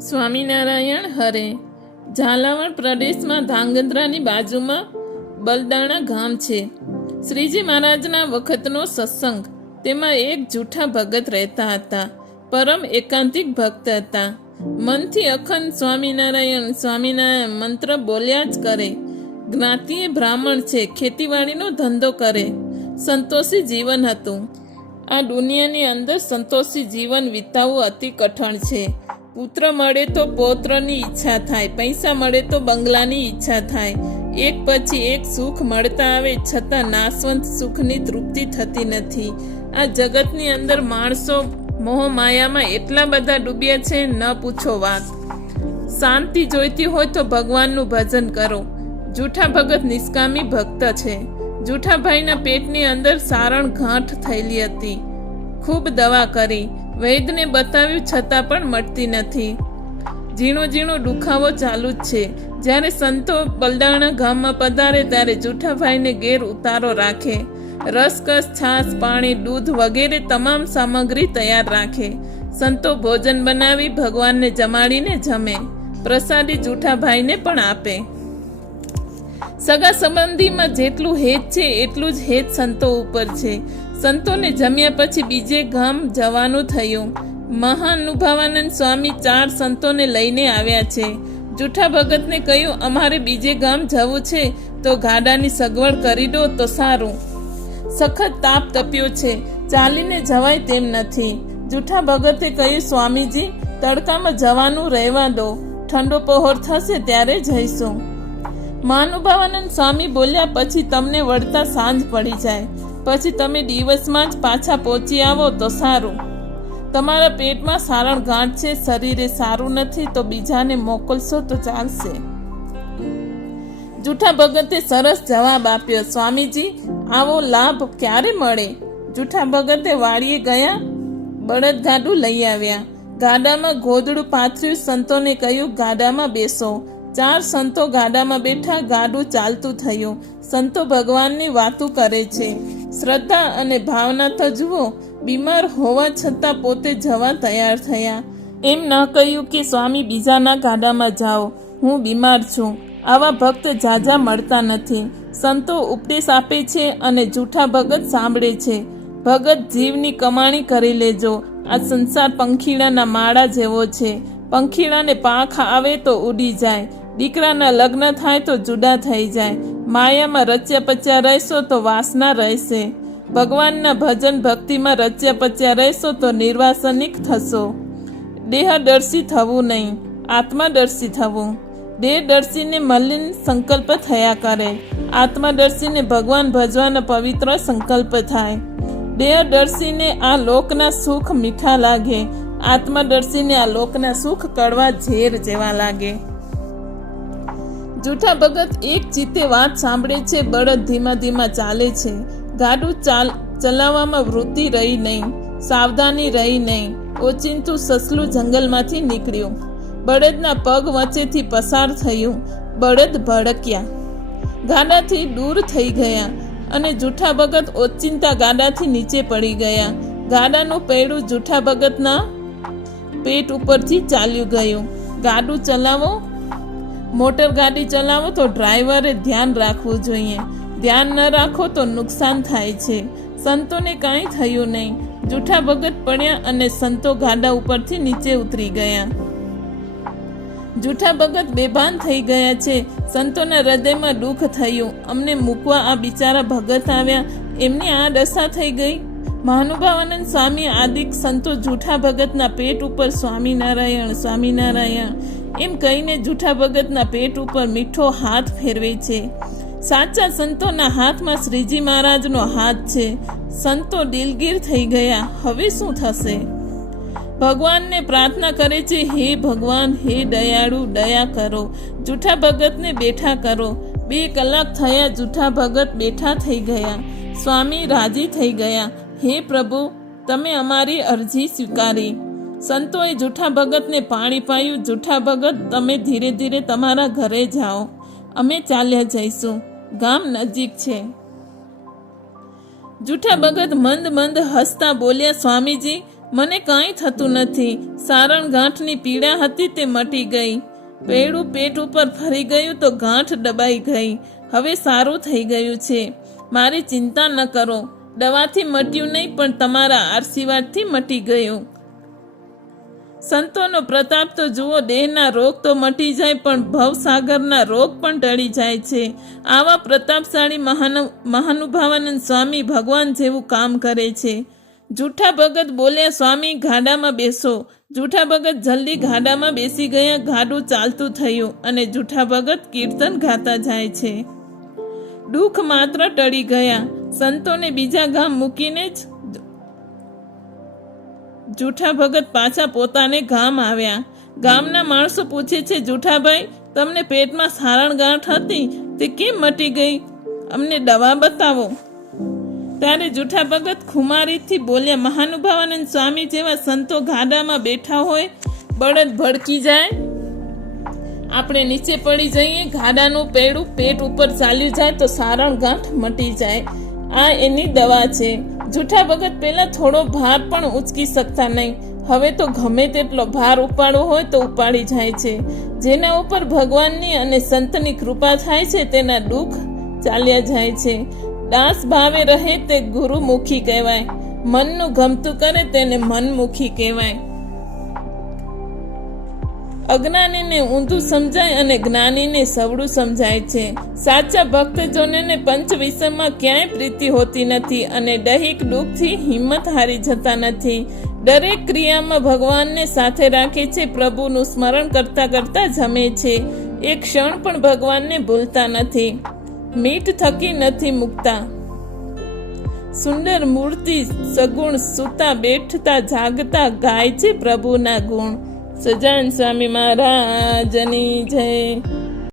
સ્વામિનારાયણ હરે. ઝાલાવાડ પ્રદેશમાં ધાંગધ્રાની બાજુમાં બલદાણા ગામ છે. શ્રીજી મહારાજના વખતનો સત્સંગ. તેમાં એક જૂઠા ભગત રહેતા હતા. પરમ એકાંતિક ભક્ત હતા. મનથી અખંડ સ્વામિનારાયણ સ્વામિનારાયણ મંત્ર બોલ્યા જ કરે. જ્ઞાતિએ બ્રાહ્મણ છે, ખેતીવાડીનો ધંધો કરે. સંતોષી જીવન હતું. આ દુનિયાની અંદર સંતોષી જીવન વિતાવવું અતિ કઠણ છે. પુત્ર મળે તો પૌત્રની ઈચ્છા થાય, પૈસા મળે તો બંગલાની ઈચ્છા થાય. એક પછી એક સુખ મળતા આવે, છતાં નાશવંત સુખની તૃપ્તિ થતી નથી. આ જગતની અંદર માણસો મોહ માયામાં એટલા બધા ડૂબ્યા છે, ન પૂછો વાત. શાંતિ જોઈતી હોય તો ભગવાનનું ભજન કરો. જૂઠા ભગત નિષ્કામી ભક્ત છે. જૂઠાભાઈના પેટની અંદર સારણ ગાંઠ થયેલી હતી. ખૂબ દવા કરી. વૈદને બતાવ્યું છતાં પણ મટતી નથી. ઝીણો ઝીણો દુખાવો ચાલુ જ છે. જ્યારે સંતો બલદાણા ગામમાં પધારે ત્યારે જૂઠાભાઈને ગેર ઉતારો રાખે. રસકસ છાશ, પાણી, દૂધ વગેરે તમામ સામગ્રી તૈયાર રાખે. સંતો ભોજન બનાવી ભગવાનને જમાડીને જમે. પ્રસાદી જૂઠાભાઈને પણ આપે. સગા સંબંધીમાં જેટલું હેત છે, એટલું જ હેત સંતો ઉપર છે. સંતોને જમ્યા પછી બીજે ગામ જવાનું થયું. મહાનુભાવાનંદ સ્વામી ચાર સંતોને લઈને આવ્યા છે. જૂઠા ભગતને કહ્યું, અમારે બીજે ગામ જવું છે, તો ગાડાની સગવડ કરી દો તો સારું. સખત તાપ તપ્યો છે. ચાલીને જવાય તેમ નથી. જૂઠા ભગતે કહ્યું, સ્વામીજી, તડકામાં જવાનું રહેવા દો. ઠંડો પહોર થશે ત્યારે જઈશું. મહાનુભાવાનંદ સ્વામી બોલ્યા, પછી તમને વળતા સાંજ પડી જાય. પછી તમે દિવસમાં જ પાછા પહોંચી આવો તો સારું. તમારા પેટમાં સારણ ગાંઠ છે, શરીરે સારું નથી તો બીજાને મોકલશો તો ચાલશે. જૂઠા ભગતે સરસ જવાબ આપ્યો, સ્વામીજી, આવો લાભ ક્યારે મળે? જૂઠા ભગતે વાડીએ ગયા, બળદ ગાડું લઈ આવ્યા. ગાડામાં ગોદડું પાથર્યું, સંતોને કહ્યું, ગાડામાં બેસો. ચાર સંતો ગાડામાં બેઠા ગાડું ચાલતું થયું. સંતો ભગવાનની વાતો કરે છે. શ્રદ્ધા અને ભાવના તો જુઓ, બીમાર હોવા છતાં પોતે જવા તૈયાર થયા. એમ ન કહ્યું કે સ્વામી બીજાના ગાડામાં જાઓ. હું બીમાર છું. આવા ભક્ત જાજા મળતા નથી. સંતો ઉપદેશ આપે છે અને જૂઠા ભગત સાંભળે છે. ભગત જીવની કમાણી કરી લેજો. આ સંસાર પંખીડાના માળા જેવો છે. પંખીડાને પાંખ આવે તો ઉડી જાય. દીકરાના લગ્ન થાય તો જુદા થઈ જાય. માયામાં રચ્યા પચ્યા રહેશો તો વાસના રહેશે. ભગવાનના ભજન ભક્તિમાં રચ્યા પચ્યા રહેશો તો નિર્વાસનિક થશો. દેહદર્શી થવું નહીં, આત્માદર્શી થવું. દેહદર્શીને મલિન સંકલ્પ થયા કરે. આત્માદર્શીને ભગવાન ભજવાનો પવિત્ર સંકલ્પ થાય. દેહદર્શીને આ લોકના સુખ મીઠા લાગે. આત્મદર્શીને આ લોકના સુખ કડવા ઝેર જેવા લાગે. જૂઠા ભગત એક ચિત્તે વાત સાંભળે છે, બળદ ધીમા ધીમા ચાલે છે. ગાડું ચાલ, ચલાવવામાં વૃત્તિ રહી નહીં, સાવધાની રહી નહીં, ઓચિંતું સસલું જંગલમાંથી નીકળ્યું. બળદના પગ વચ્ચેથી પસાર થયું, બળદ ભડક્યા. ગાડાથી દૂર થઈ ગયા અને જૂઠા ભગત ઓચિંતા ગાડાથી નીચે પડી ગયા. ગાડાનું પૈડું જૂઠા ભગતના પેટ ઉપરથી ચાલ્યું ગયું. ગાડું ચલાવો મોટર ગાડી ચલાવો તો ડ્રાઈવરે ધ્યાન રાખવું જોઈએ. ધ્યાન ન રાખો તો નુકસાન થાય છે. સંતોને કાંઈ થયું નહીં. જૂઠા ભગત પડ્યા અને સંતો ગાડા ઉપરથી નીચે ઉતરી ગયા. જૂઠા ભગત બેભાન થઈ ગયા છે. સંતોના હૃદયમાં દુઃખ થયું. અમને મૂકવા આ બિચારા ભગત આવ્યા. એમની આ દશા થઈ ગઈ. મહાનુભાવાનંદ સ્વામી આદિક સંતો જૂઠા ભગતના પેટ ઉપર સ્વામિનારાયણ સ્વામિનારાયણ. એમ કહીને જૂઠા ભગતના પેટ ઉપર મીઠો હાથ ફેરવે છે. સાચા સંતોના હાથમાં શ્રીજી મહારાજનો હાથ છે. સંતો દિલગીર થઈ ગયા. હવે શું થશે? ભગવાનને પ્રાર્થના કરે છે, હે ભગવાન, હે દયાળુ, દયા કરો. જૂઠા ભગતને બેઠા કરો. બે કલાક થયા જૂઠા ભગત બેઠા થઈ ગયા. સ્વામી રાજી થઈ ગયા. હે પ્રભુ, તમે અમારી અરજી સ્વીકારી. સંતોએ જૂઠા ભગતને પાણી પાયું. જૂઠા ભગત, તમે ધીરે ધીરે તમારા ઘરે જાઓ. અમે ચાલ્યા જઈશું. ગામ નજીક છે. જૂઠા ભગત મંદ મંદ હસતા બોલ્યા, સ્વામીજી, મને કાંઈ થતું નથી. સારણ ગાંઠની પીડા હતી તે મટી ગઈ. પેડું પેટ ઉપર ફરી ગયું તો ગાંઠ દબાઈ ગઈ. હવે સારું થઈ ગયું છે. મારી ચિંતા ન કરો. દવાથી મટ્યું નહીં, પણ તમારા આશીર્વાદથી મટી ગયું. સંતોનો પ્રતાપ તો જુઓ, દેહના રોગ તો મટી જાય, પણ ભવસાગરના રોગ પણ ટળી જાય છે. આવા પ્રતાપશાળી મહાનુ, મહાનુભાવાનંદ સ્વામી ભગવાન જેવું કામ કરે છે. જૂઠા ભગત બોલ્યા, સ્વામી, ગાડામાં બેસો. જૂઠા ભગત જલ્દી ગાડામાં બેસી ગયા, ગાડું ચાલતું થયું અને જૂઠા ભગત કીર્તન ગાતા જાય છે. દુઃખ માત્ર ટળી ગયા. સંતોને બીજા ગામ મૂકીને જ જૂઠા ભગત પાછા પોતાને ગામ આવ્યા. ગામના માણસો પૂછે છે, જૂઠાભાઈ, તમને પેટમાં સારણ ગાંઠ હતી? તે કેમ મટી ગઈ? અમને દવા બતાવો. ત્યારે જૂઠા ભગત ખુમારીથી બોલ્યા, મહાનુભાવાનંદ સ્વામી જેવા સંતો ગાડામાં બેઠા હોય, બળદ ભડકી જાય. આપણે નીચે પડી જઈએ, ગાડાનું પેડું પેટ ઉપર ચાલ્યું જાય તો સારણ ગાંઠ મટી જાય. આ એની દવા છે. જૂઠા ભગત પહેલા થોડો ભાર પણ ઉચકી શકતા નહીં. હવે તો ગમે તેટલો ભાર ઉપાડવો હોય તો ઉપાડી જાય છે. જેના ઉપર ભગવાનની અને સંતની કૃપા થાય છે તેના દુઃખ ચાલ્યા જાય છે. દાસ ભાવે રહે તે ગુરુમુખી કહેવાય. મનનું ગમતું કરે તેને મનમુખી કહેવાય. અજ્ઞાનીને ઊંધું સમજાય અને જ્ઞાનીને સવડું સમજાય છે. સાચા ભક્તજનોને પંચ વિષયમાં ક્યાંય પ્રીતિ હોતી નથી અને દૈહિક દુઃખથી હિંમત હારી જતા નથી. દરેક ક્રિયામાં ભગવાનને સાથે રાખે છે, પ્રભુનું સ્મરણ કરતા કરતા જમે છે. એક ક્ષણ પણ ભગવાનને ભૂલતા નથી. મીઠ થકી નથી મૂકતા. સુંદર મૂર્તિ, સગુણ સુતા, બેઠતા, જાગતા ગાય છે પ્રભુના ગુણ. સજાન સ્વામી મહારાજની જય.